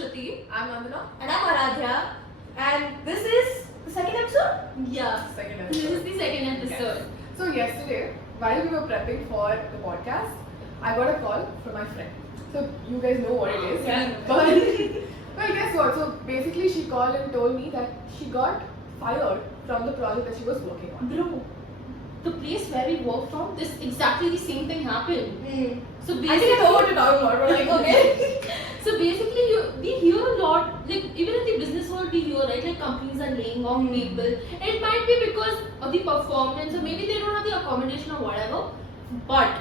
Shruti. I'm Vandana. And I'm Aradhya. And this is the second episode? Yeah. Second This episode. is the second episode. Yes. So yesterday, while we were prepping for the podcast, I got a call from my friend. So you guys know what it is. Yeah. But well, guess what? So basically, she called and told me that she got fired from the project that she was working on. Bro, the place where we work from, this exactly the same thing happened. So I think I know what you're talking about. But like, okay. So basically, we hear a lot, like even in the business world, we hear, right, like companies are laying off people. It might be because of the performance, or maybe they don't have the accommodation or whatever. But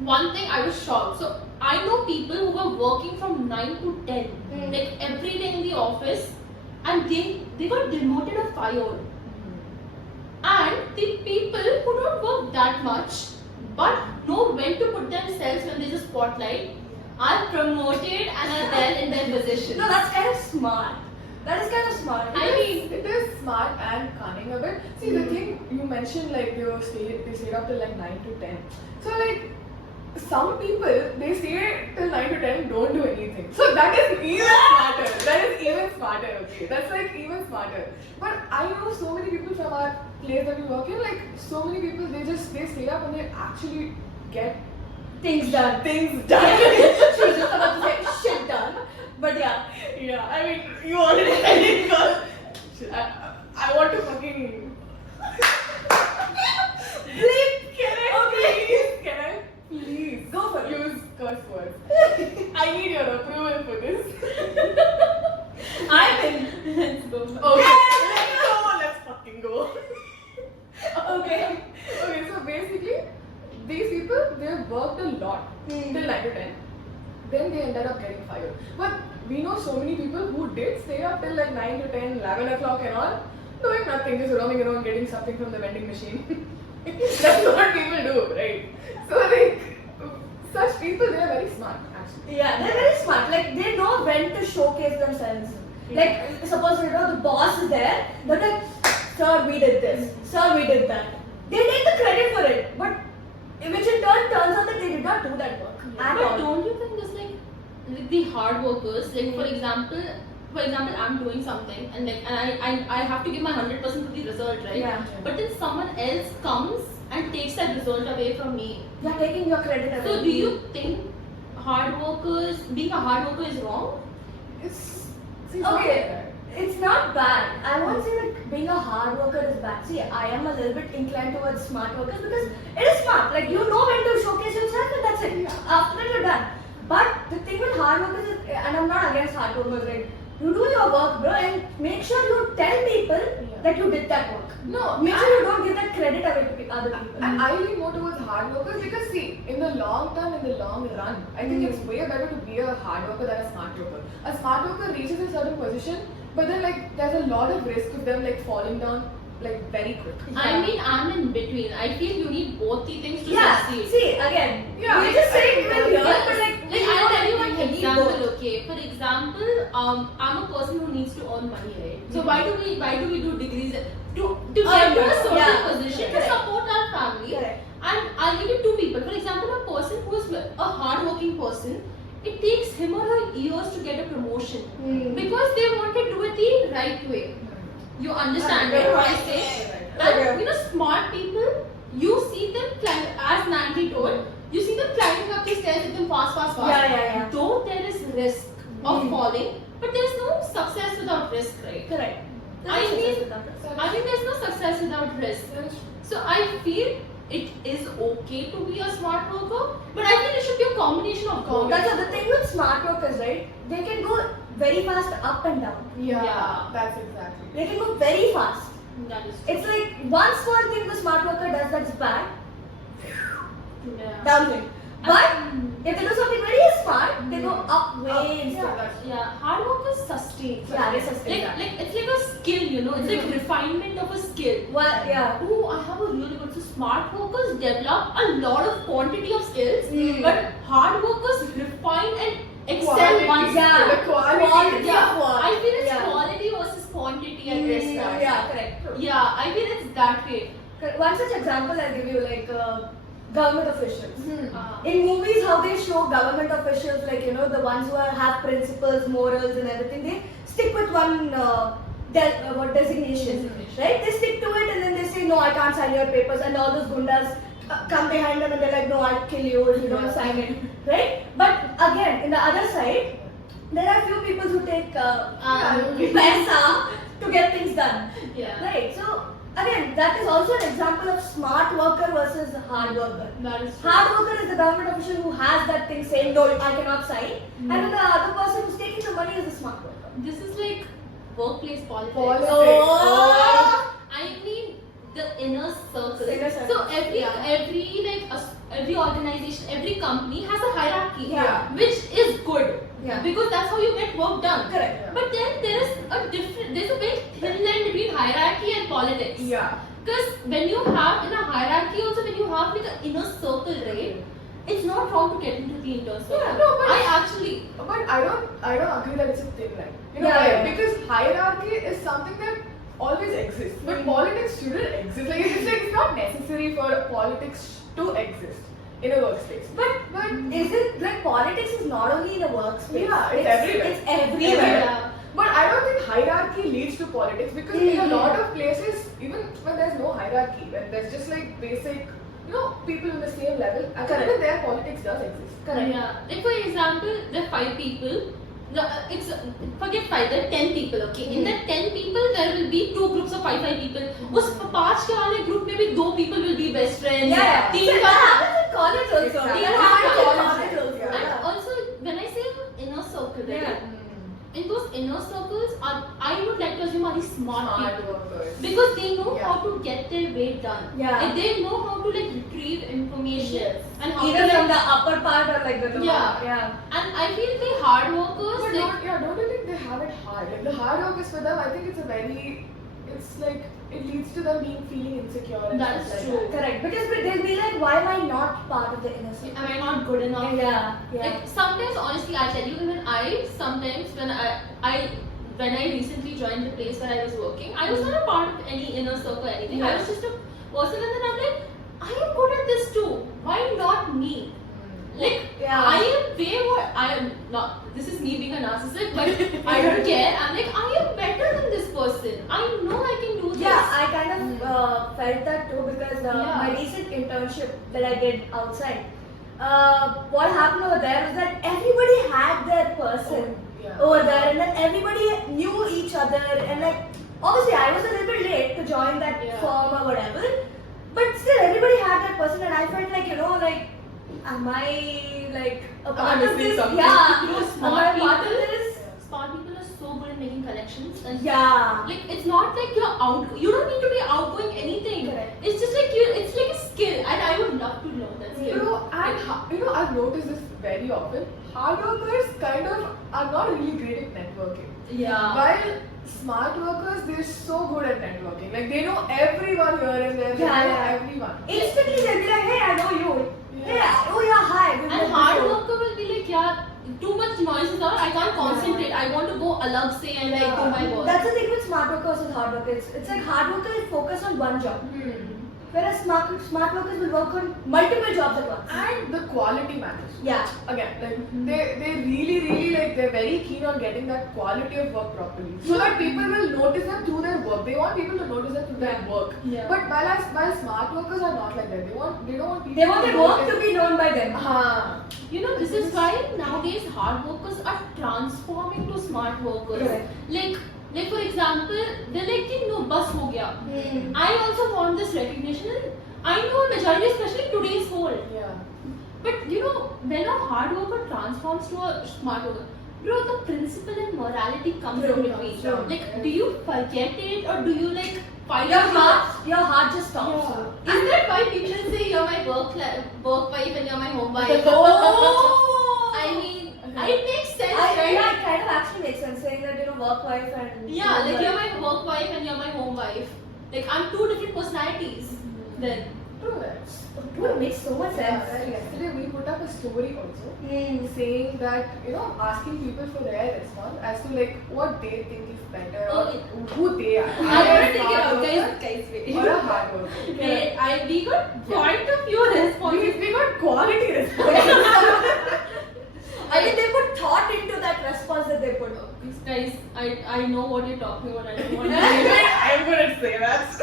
one thing I was shocked. So I know people who were working from 9 to 10, like every day in the office, and they got demoted or fired. And the people who don't work that much but know when to put themselves when there's a spotlight are promoted and are there in their position. No, that's kind of smart. That is kind of smart. I mean, It is smart and cunning a bit. See, the thing you mentioned, like they stayed up till like 9 to 10. So like some people, they stay till 9 to 10, don't do anything. So that is even smarter. That is even smarter, okay. That's like even smarter. But I know so many people from our place that we work in, like so many people, they stay up and they actually get Things done. things done. She was just about to say shit done. But yeah. Yeah, I mean, you already said it, girl. I want to fucking. Bleep, can Can I please Go for it. use curse words? I need your approval for this. I'm in. let's go. Okay, let's go. Let's fucking go. Okay. Okay, so basically, these people, they worked a lot till 9 to 10. Then they ended up getting fired. But we know so many people who did stay up till like 9 to 10, 11 o'clock and all, doing nothing, just roaming around getting something from the vending machine. That's what people do, right? So like, such people, they are very smart actually. Yeah, they're very smart. Like, they know when to showcase themselves. Like, suppose you know the boss is there, but like, sir, we did this, sir, we did that. They take the credit for it, but which in turn turns out that they did not do that work at But all. don't you think this like the hard workers, like for example, I'm doing something and I have to give my 100% to the result, right? Yeah. But then someone else comes and takes that result away from me. You're taking your credit away. So do you think being a hard worker is wrong? It's Okay, it's not bad. I won't say that being a hard worker is bad. See, I am a little bit inclined towards smart workers because it is smart. Like, you know when to showcase yourself and that's it. After that, you're done. But the thing with hard workers is, and I'm not against hard workers, right? You do your work, bro, and make sure you tell people that you did that work. No, Make sure you don't give that credit away to other people. And I lean more towards hard workers because see, in the long term, in the long run, I think it's way better to be a hard worker than a smart worker. A smart worker reaches a certain position, but then like there's a lot of risk of them like falling down like very quick. I mean, I'm in between. I feel you need both the things to Yeah, succeed. see, again, Yeah, we just I say think it will that- here, but like I'll tell you one we need example, both. okay? For example, I'm a person who needs to earn money, right? So why do we do degrees to get to a certain position to Correct. support our family? Correct. And I'll give you two people. For example, a person who is a hard-working person, it takes him or her years to get a promotion because they want to do it the right way. You understand right, what I say? And you know, smart people, you see them climb, as Nancy told, you see them climbing up the stairs with them fast. Yeah. Though there is risk of falling, but there is no success without risk, right? Correct. I mean there's no success without risk. So I feel it is okay to be a smart worker, but I think it should be a combination of both. That's the thing with smart workers, right? They can go very fast up and down. Yeah, that's exactly. They can go very fast. That is true. It's like one small thing the smart worker does that's bad, Yeah. downhill. But if they do something very smart, they go up way instead. Yeah, hard work is sustain. Yeah, they sustain Like, that. like it's like a skill, you know. It's like refinement of a skill. Well, yeah. Oh, I have a really good. So smart workers develop a lot of quantity of skills, but hard workers refine and excel Quality. one Yeah. skill. The quality. Yeah, of work. I feel it's Yeah. quality versus quantity at this time. Yeah, correct. Yeah, I feel it's that way. One such example I'll give you, like government officials. Ah. In movies, how they show government officials, like the ones who have principles, morals, and everything, they stick with one designation, right? They stick to it, and then they say, "No, I can't sign your papers," and all those gundas come behind them and they're like, "No, I'll kill you if you don't sign it," right? But again, in the other side, there are few people who take paisa to get things done, Yeah. right? So again, that is also an example of smart worker versus hard worker. That is true. Hard worker is the government official who has that thing saying, "No, I cannot sign," and then the other person who's taking the money is the smart worker. This is like workplace politics. Politics. Oh. I mean the inner circle. Inner circle. So every organization, every company has a hierarchy, Yeah. which is good. Yeah. Because that's how you get work done. Correct. Yeah. But then there's a very thin line between hierarchy and politics. Yeah. Because when you have in a hierarchy also, when you have like an inner circle, right? It's not wrong to get into the inner circle. Yeah, no, but- I actually But I don't agree that it's a thin line. You know Yeah, why? yeah. Because hierarchy is something that always exists. But politics shouldn't exist. Like it's not necessary for politics to exist in a workspace. But is it like politics is not only in a workspace? Yeah, it's everywhere. It's everywhere. Yeah. But I don't think hierarchy leads to politics because in a lot of places, even when there's no hierarchy, when there's just like basic, people on the same level, I think Correct. even there politics does exist. Correct. Yeah. Like for example, there are 5 people. It's forget 5. There are 10 people. Okay. In that 10 people, there will be 2 groups of 5 people. उस 5 के वाले group में भी 2 people will be best friends. Yeah. 3 So that happens in college also. Exactly. That Yeah. happens in College, college also. yeah. And also, when I say inner circle, right? Yeah. In those inner circles, I would like to assume are the smart people. workers. Because they know Yeah. how to get their way done. Yeah. And they know how to like retrieve information. Yes. And how Either to from like, the upper part or like the lower. Yeah. Yeah. and I feel the hard workers But like, don't you think they have it hard? Like the hard work is for them. I think it's like it leads to them feeling insecure. And That stuff is like true. Correct. Because they'll be like, why am I not part of the inner circle? am I not good enough? Yeah. Yeah. Like sometimes, honestly, I'll tell you, even I sometimes when I recently joined the place where I was working, I was not a part of any inner circle or anything. I Yeah. was just a person, and then I'm like, I am good at this too. Why not me? Like Yeah. I am way more. I am not. This is me being a narcissist, but I don't care. I'm like I am better than this person. I know I can do this. Yeah, I kind of felt that too because Yeah. my recent internship that I did outside, what happened over there was that everybody had their person Yeah. over there, and then everybody knew each other, and like obviously I was a little bit late to join that Yeah. firm or whatever, but still everybody had that person, and I felt like like, am I like a part of missing this? something. Yeah, You know, am smart I part of people. this? Smart people are so good at making connections and Yeah. like it's not like you're out. You don't need to be outgoing anything. Correct. It's just like it's like a skill, and I would love to learn that skill. I've noticed this very often. Hard workers kind of are not really great at networking. Yeah. While smart workers, they're so good at networking. Like they know everyone here and there. They Yeah, know yeah. everyone. Instantly they'll be like, hey, I know you. Yeah. Hey, oh yeah, hi. we've met And hard before." worker will be like, yeah, too much noise is out. I can't concentrate. I want to go alag se and like do my work. That's the thing with smart workers and hard workers. It's like hard workers focus on one job, whereas smart workers will work on multiple jobs at once. And the quality matters. Yeah. Again, like they really like they're very keen on getting that quality of work properly, so that people will notice them through their work. They want people to notice them through their work. Yeah. But while smart workers are not like that. They don't want people. They want their work to be known by them. You know, this is why nowadays hard workers are transforming to smart workers. Correct. Like for example, they're like, no, bus ho gaya. Hmm. I also want this recognition. And I know a majority, especially today's world. Yeah. But you know, when a hard worker transforms to a smart worker, bro, the principle and morality comes in True, between. true. Like, do you forget it or do you like fight Your it? heart just stops. Yeah. Is that why people say you're my work wife and you're my home wife? Oh! I mean, it makes sense, right? Yeah, it kind of actually makes sense saying that work wife and Yeah, like you're my work wife and you're my home wife. Like I'm two different personalities. Then True that. Dude, it makes so much sense. Yeah, right. Yesterday we put up a story also Mm. saying that, asking people for their response as to like what they think is better or who they are. I want to take it out, Hard guys. worker Wait. or a hard worker. We got quite a few responses. We got quality responses. I mean, they put thought into that response that they put. Guys, I know what you're talking about. I don't want to. I'm gonna say that.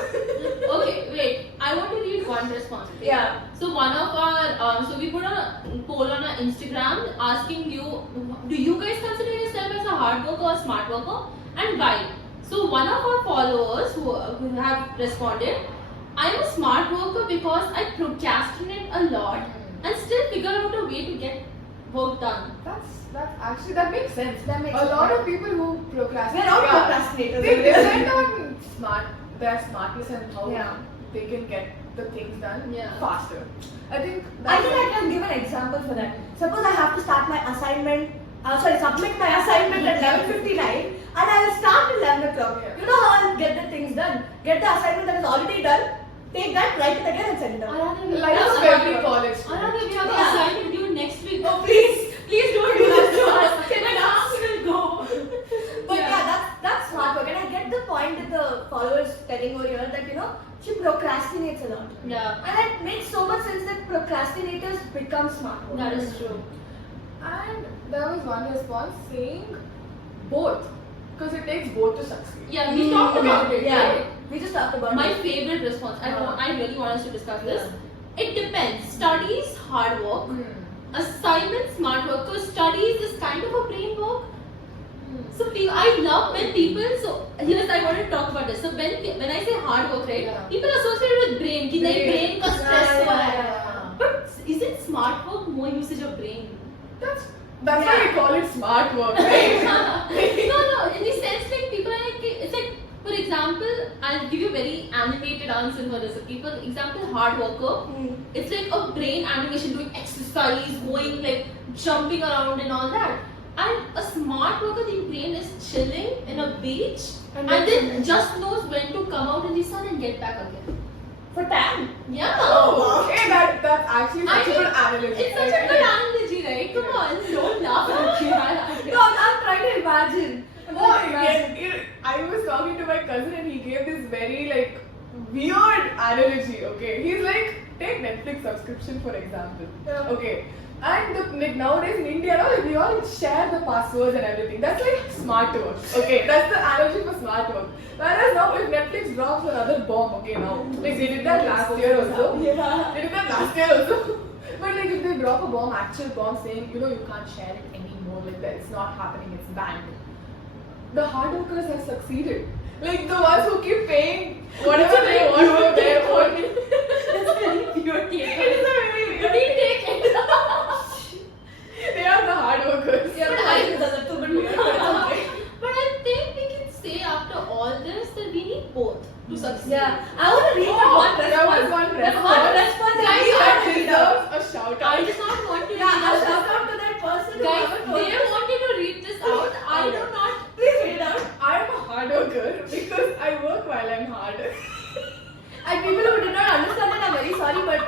Okay, wait. I want to read one response. Okay? Yeah. So one of our so we put a poll on our Instagram asking you, do you guys consider yourself as a hard worker or smart worker, and why? So one of our followers who have responded, I'm a smart worker because I procrastinate a lot and still figure out a way to get work done. That makes sense. That makes a sense. lot of people who procrastinate. We're all procrastinators. They depend on their smartness and how Yeah. they can get the things done Yeah. faster. I think I can give an example for that. Suppose I have to start my assignment, submit my assignment at 11:59 and I will start at 11 o'clock. Yeah. You know how I'll get the things done? Get the assignment that is already done, take that, write it again and send it down. life of every college student. Another, we have the Yeah. assignment due next week. Oh, please don't do that to us. Can I ask will go? But yeah, that's smart work, and I get the point that the follower is telling over here that she procrastinates a lot. Yeah, And it makes so much sense that procrastinators become smart workers. that is true. And there was one response saying both, because it takes both to succeed. Yeah, we talked about it. Yeah, Right? we just talked about My it. favorite response. I really want us to discuss this. Yeah. It depends. Studies, hard work. Assignment, smart work. So studies is kind of a brain work. So I love when people. So here's I want to talk about this. So when I say hard work, right? Yeah. People associate it with brain. कि नहीं brain का stress Yeah, हुआ yeah, है. yeah. But isn't smart work more usage of brain? That's why we call it smart work, right? no. In the sense like people are like it's like for example, I'll give you a very animated answer for this. Okay, for example, hard worker. It's like a brain animation, doing exercise, going like jumping around and all that. And a smart worker, the brain is chilling in a beach And and then- then just knows when to come out in the sun and get back again. For tan. Yeah. Oh, hey, that's actually such a good analogy. It's such a good analogy, right? Come on, don't laugh at me. No, I'm trying to imagine. Oh, I was talking to my cousin and he gave this very like weird analogy. Okay, he's like, take Netflix subscription for example. Yeah. Okay, and nowadays in India, we all share the passwords and everything. That's like smart work. Okay, that's the analogy for smart work. Whereas now if Netflix drops another bomb, okay, now like they did that last year also. Yeah. They did that last year also. But like if they drop a bomb, actual bomb saying, you can't share it anymore, like that, it's not happening, it's banned. The hard workers have succeeded. Like the ones who keep paying whatever they want for their own. That's very pure take. It is a very You didn't take it. They are the hard workers. Yeah, but I think that's a little bit weird, but it's okay. But I think we can say after all this that we need both to succeed. Yeah, I want to read that one response. There was one That response. one response that Guys, we That have to read out. deserves a shout I out. just not want to Yeah, read I'll this shout out. out to that person who Guys, haven't told they us. wanted to read this out. I do not. Please read it out. I am a hard worker because I work while I'm hard. And people who did not understand it, I'm very sorry, but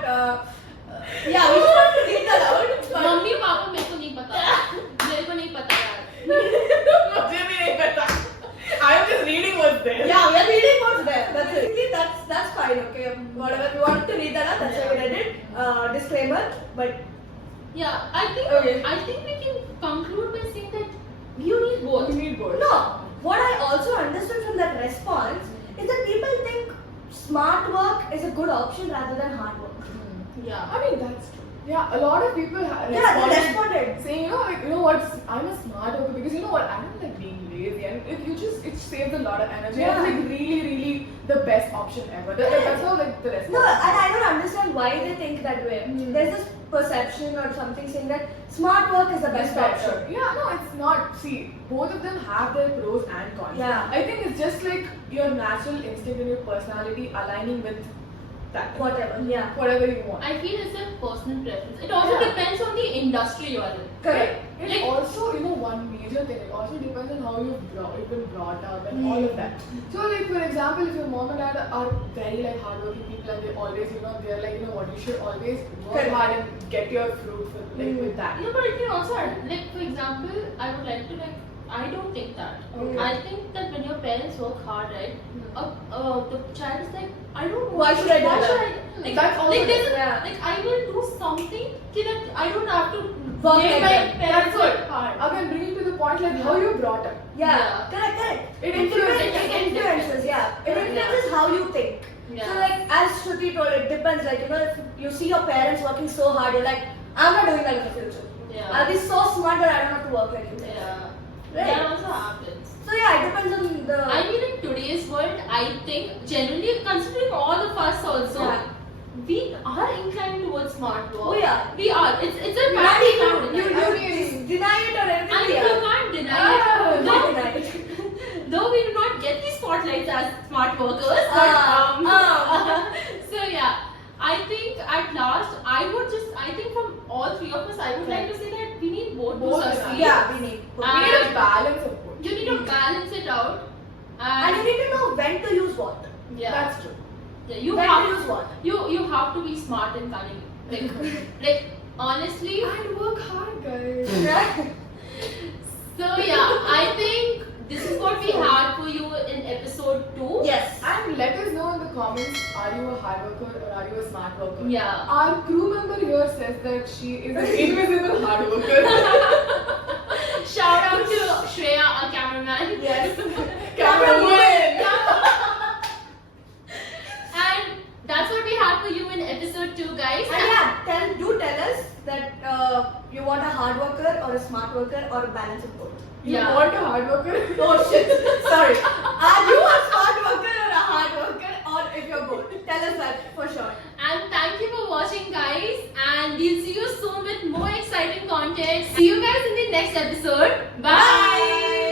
yeah, we just have to read that out. But mummy papa मेरे को नहीं पता. मेरे को नहीं पता यार. मुझे भी नहीं पता. I'm just reading what's there. yeah, we are reading what's there. That's fine. Okay, whatever we wanted to read that out, that's why we read it. Disclaimer, but Yeah, I Okay. think we can conclude by saying that you need both. You need both. no. What I also understood from that response is that people think smart work is a good option rather than hard work. Yeah. I mean, that's true. Yeah, a lot of people have Yeah, they responded. saying, what, I'm a smart worker because I don't like being lazy, and it saves a lot of energy. Yeah. And it's like really, really the best option ever. That's how like the response. No, and I don't understand why they think that way. There's this perception or something saying that smart work is the best option. Yeah, no, it's not. See, both of them have their pros and cons. Yeah. I think it's just like your natural instinct and your personality aligning with that. Whatever, yeah. Whatever you want. I feel it's a personal preference. It also Yeah. depends on the industry you are in. Correct. It Like- also, one major thing, it also depends on how you've been brought up and all of that. So, like, for example, if your mom and dad are very, like, hardworking people and they always, they're like, what, you should always work Correct. hard and get your fruit with that. No, but it can also, like, for example, I would like to, like, I don't think that. Okay. I think that when your parents work hard, right, the child is like, I don't know. Why should I do why that? should I- Like, That's also like, there's a- yeah. like, I will do something so that I don't have to Work make like my that. parents That's work good. hard. Again, bringing to the point, like, how you brought up. Yeah, Yeah. correct. It influences, yeah. It influences how you think. Yeah. So like as Shruti told, it depends. Like if you see your parents working so hard, you're like, I'm not doing that in the future. Yeah. I'll be so smart that I don't have to work like you. Yeah. Right. That also happens. So yeah, it depends on the. I mean, in today's world, I think generally, considering all of us also, Yeah. we are inclined towards smart work. Oh, yeah. We are. It's a You fact. can't can't even deny it. you deny it or anything. I mean, yeah. you can't deny Ah, it. you can't deny it. Though we do not get these spotlights as smart workers, but so yeah, I think at last I think from all three of us, I would like to say that we need both Both, to succeed. Yeah, we need. We need a balance of both. You need to balance it out, And you need to know when to use what. yeah, That's true. yeah, you When have to use what. you have to be smart and cunning. Like honestly. And work hard, guys. So yeah, I think this is what we had for you in episode 2. Yes. And let us know in the comments, are you a hard worker or are you a smart worker? Yeah. Our crew member here says that she is an invisible hard worker. Shout out to Shreya, our cameraman. Yes. Camerawoman. And that's what we had for you in episode 2, guys. And yeah, do tell us that you want a hard worker or a smart worker or a balance of both. You Yeah. want a hard worker? Oh shit, sorry. Are you a smart worker or a hard worker or if you're both? Tell us that for sure. And thank you for watching, guys. And we'll see you soon with more exciting content. See you guys in the next episode. Bye.